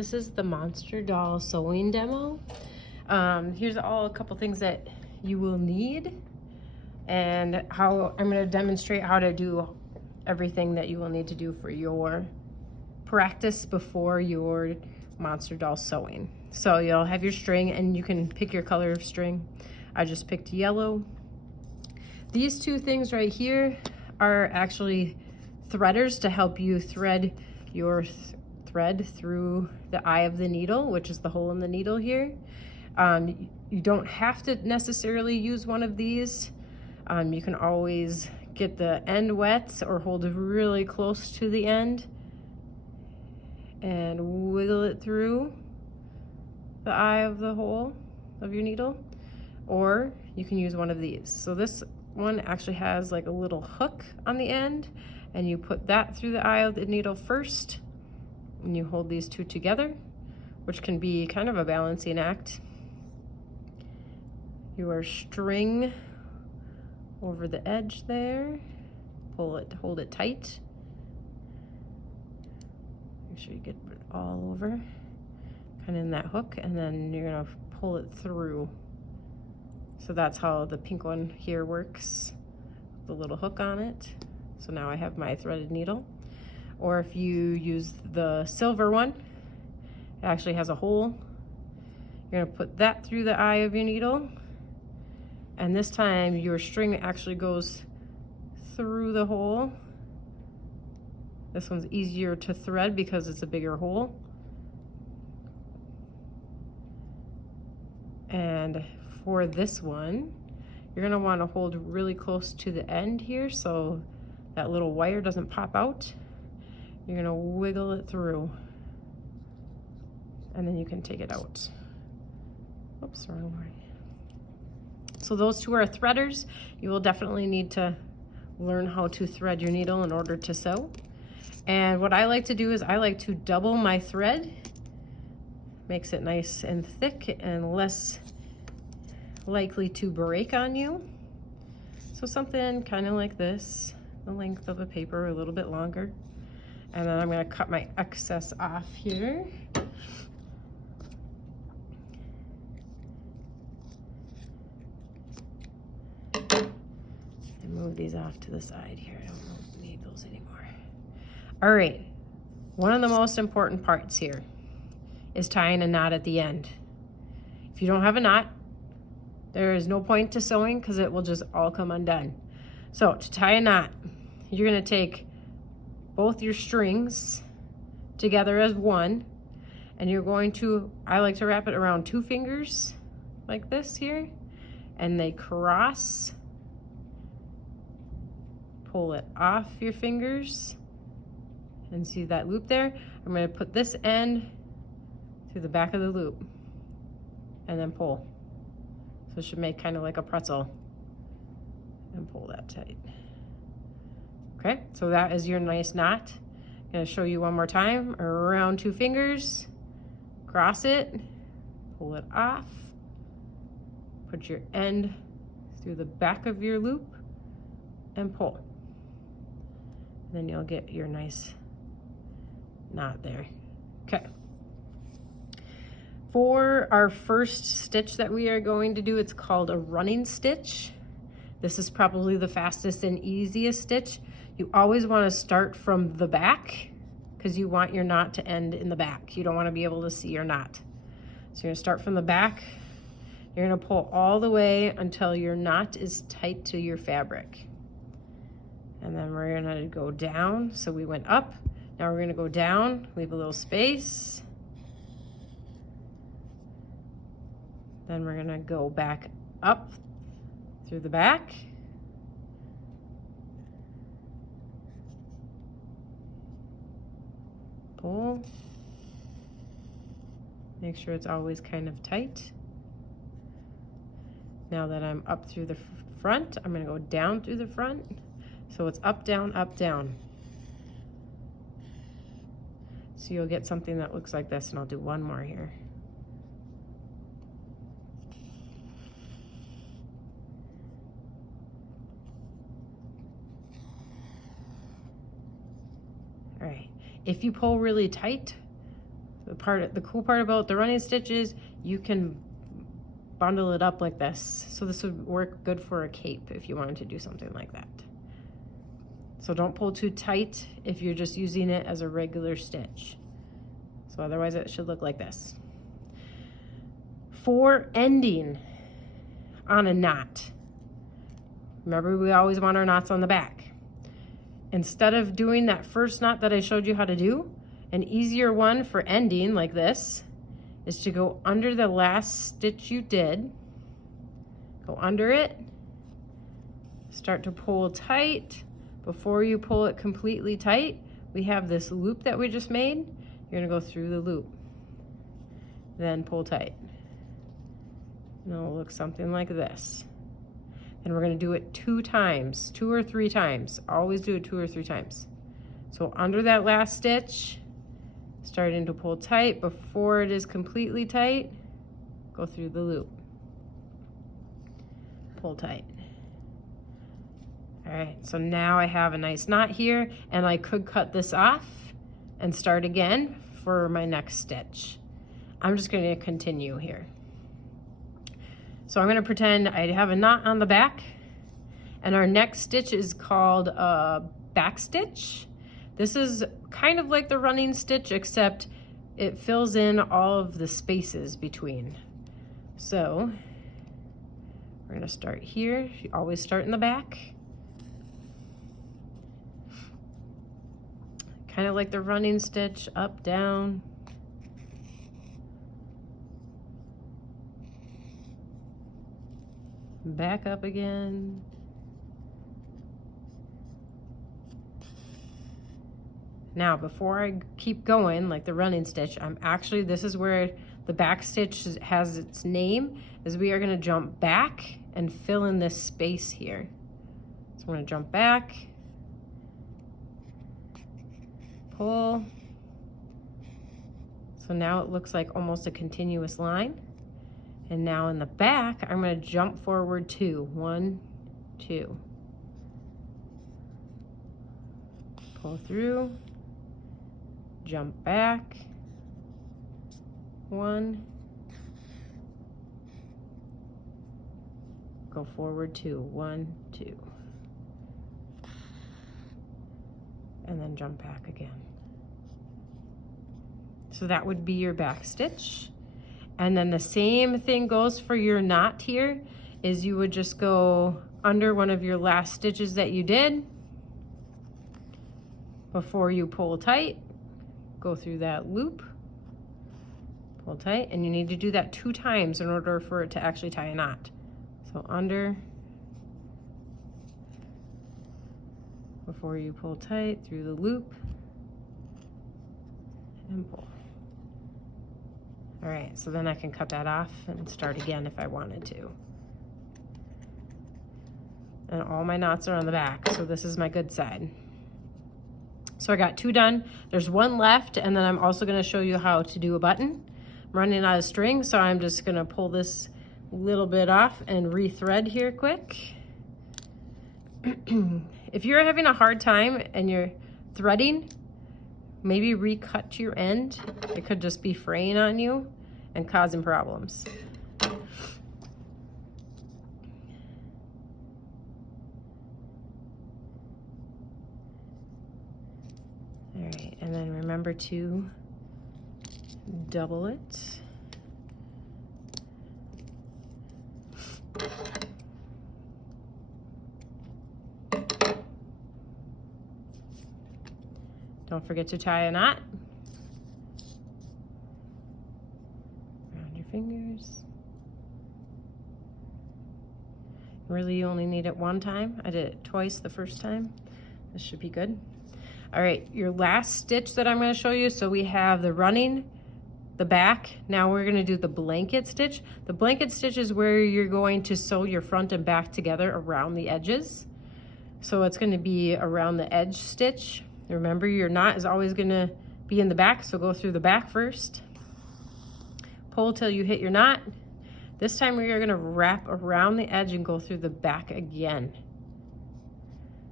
This is the Monster Doll sewing demo. Here's a couple things that you will need and how I'm going to demonstrate how to do everything that you will need to do for your practice before your Monster Doll sewing. So you'll have your string and you can pick your color of string. I just picked yellow. These two things right here are actually threaders to help you thread your thread through the eye of the needle, which is the hole in the needle here. You don't have to necessarily use one of these. You can always get the end wet or hold it really close to the end and wiggle it through the eye of the hole of your needle, or you can use one of these. So this one actually has like a little hook on the end, and you put that through the eye of the needle first, and you hold these two together, which can be kind of a balancing act. Your string over the edge there, pull it, hold it tight. Make sure you get it all over, kind of in that hook, and then you're gonna pull it through. So that's how the pink one here works, the little hook on it. So now I have my threaded needle. Or if you use the silver one, it actually has a hole. You're gonna put that through the eye of your needle, and this time your string actually goes through the hole. This one's easier to thread because it's a bigger hole. And for this one, you're gonna wanna hold really close to the end here so that little wire doesn't pop out. You're gonna wiggle it through, and then you can take it out. Oops, wrong way. So those two are threaders. You will definitely need to learn how to thread your needle in order to sew. And what I like to do is I like to double my thread. Makes it nice and thick and less likely to break on you. So something kind of like this, the length of a paper, a little bit longer. And then I'm going to cut my excess off here. And move these off to the side here. I don't need those anymore. All right, one of the most important parts here is tying a knot at the end. If you don't have a knot, there is no point to sewing because it will just all come undone. So to tie a knot, you're going to take both your strings together as one, and you're going to, I like to wrap it around 2 fingers like this here, and they cross. Pull it off your fingers and see that loop there. I'm going to put this end through the back of the loop and then pull. So it should make kind of like a pretzel, and pull that tight. Okay, so that is your nice knot. I'm gonna show you one more time. Around 2 fingers, cross it, pull it off, put your end through the back of your loop and pull. Then you'll get your nice knot there. Okay. For our first stitch that we are going to do, it's called a running stitch. This is probably the fastest and easiest stitch. You always want to start from the back because you want your knot to end in the back. You don't want to be able to see your knot. So you're going to start from the back. You're going to pull all the way until your knot is tight to your fabric. And then we're going to go down. So we went up. Now we're going to go down, leave a little space. Then we're going to go back up through the back. Pull. Make sure it's always kind of tight. Now that I'm up through the front, I'm going to go down through the front. So it's up, down, up, down. So you'll get something that looks like this, and I'll do one more here. All right, if you pull really tight, The cool part about the running stitch is you can bundle it up like this. So this would work good for a cape if you wanted to do something like that. So don't pull too tight if you're just using it as a regular stitch. So otherwise it should look like this. For ending on a knot, remember we always want our knots on the back. Instead of doing that first knot that I showed you how to do, an easier one for ending like this is to go under the last stitch you did, go under it, start to pull tight. Before you pull it completely tight, we have this loop that we just made. You're gonna go through the loop, then pull tight. And it'll look something like this. And we're gonna do it 2 times, 2 or 3 times. Always do it 2 or 3 times. So under that last stitch, starting to pull tight. Before it is completely tight, go through the loop. Pull tight. All right, so now I have a nice knot here, and I could cut this off and start again for my next stitch. I'm just gonna continue here. So I'm gonna pretend I have a knot on the back, and our next stitch is called a back stitch. This is kind of like the running stitch, except it fills in all of the spaces between. So we're gonna start here. You always start in the back. Kind of like the running stitch, up, down. Back up again. Now, before I keep going, like the running stitch, this is where the back stitch has its name, is we are gonna jump back and fill in this space here. So I'm gonna jump back, pull. So now it looks like almost a continuous line. And now in the back, I'm gonna jump forward 2, 1, 2. Pull through, jump back, 1, go forward 2, 1, 2. And then jump back again. So that would be your back stitch. And then the same thing goes for your knot here, is you would just go under one of your last stitches that you did. Before you pull tight, go through that loop, pull tight, and you need to do that 2 times in order for it to actually tie a knot. So under, before you pull tight, through the loop, and pull. All right, so then I can cut that off and start again if I wanted to. And all my knots are on the back, so this is my good side. So I got 2 done. There's 1 left, and then I'm also gonna show you how to do a button. I'm running out of string, so I'm just gonna pull this little bit off and re-thread here quick. If you're having a hard time and you're threading, maybe recut your end. It could just be fraying on you and causing problems. All right, and then remember to double it. Don't forget to tie a knot. Around your fingers. Really, you only need it 1 time. I did it twice the first time. This should be good. All right, your last stitch that I'm going to show you. So we have the running, the back. Now we're going to do the blanket stitch. The blanket stitch is where you're going to sew your front and back together around the edges. So it's going to be around the edge stitch. Remember, your knot is always gonna be in the back, so go through the back first. Pull till you hit your knot. This time we are gonna wrap around the edge and go through the back again.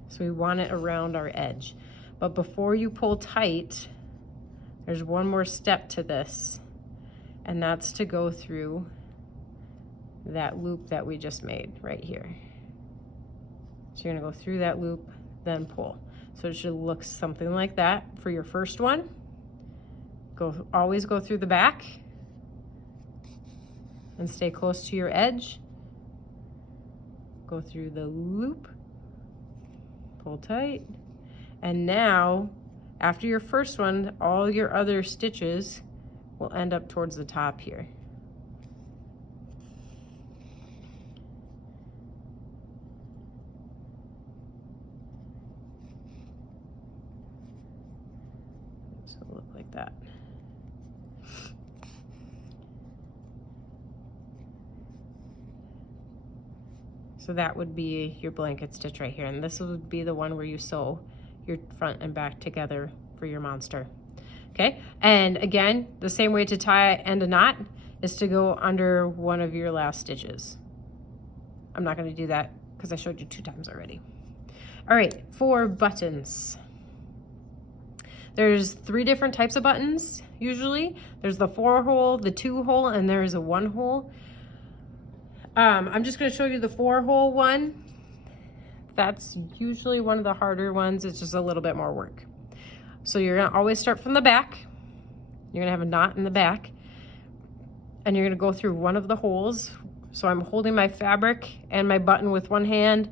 So we want it around our edge. But before you pull tight, There's one more step to this, and that's to go through that loop that we just made right here. So you're gonna go through that loop, then pull. So it should look something like that for your first one. Always go through the back and stay close to your edge. Go through the loop, pull tight. And now, after your first one, all your other stitches will end up towards the top here. So it'll look like that. So that would be your blanket stitch right here. And this would be the one where you sew your front and back together for your monster. Okay, and again, the same way to tie and a knot is to go under one of your last stitches. I'm not gonna do that because I showed you 2 times already. All right, for buttons. There's 3 different types of buttons usually. There's the 4-hole, the 2-hole, and there's a 1-hole. I'm just going to show you the 4-hole one. That's usually one of the harder ones. It's just a little bit more work. So you're going to always start from the back. You're going to have a knot in the back, and you're going to go through one of the holes. So I'm holding my fabric and my button with one hand.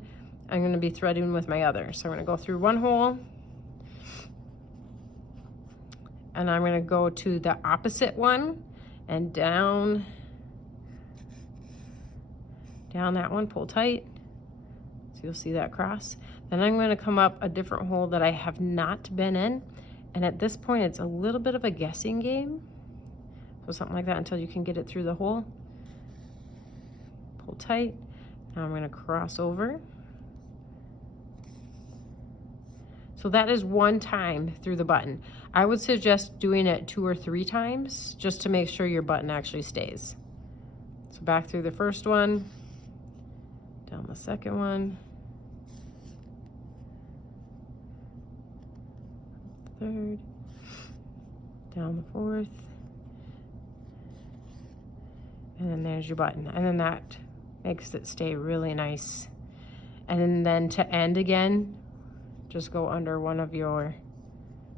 I'm going to be threading with my other. So I'm going to go through one hole, and I'm going to go to the opposite one and down that one, pull tight. So you'll see that cross. Then I'm going to come up a different hole that I have not been in. And at this point, it's a little bit of a guessing game. So something like that until you can get it through the hole. Pull tight. Now I'm going to cross over. So that is 1 time through the button. I would suggest doing it 2 or 3 times just to make sure your button actually stays. So back through the first one, down the second one, third, down the fourth, and then there's your button. And then that makes it stay really nice. And then to end again, just go under one of your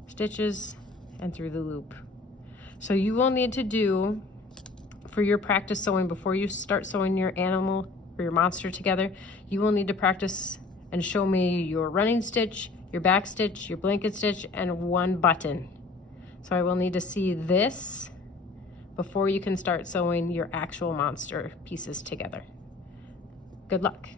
stitches and through the loop. So you will need to do, for your practice sewing, before you start sewing your animal or your monster together, you will need to practice and show me your running stitch, your back stitch, your blanket stitch, and 1 button. So I will need to see this before you can start sewing your actual monster pieces together. Good luck.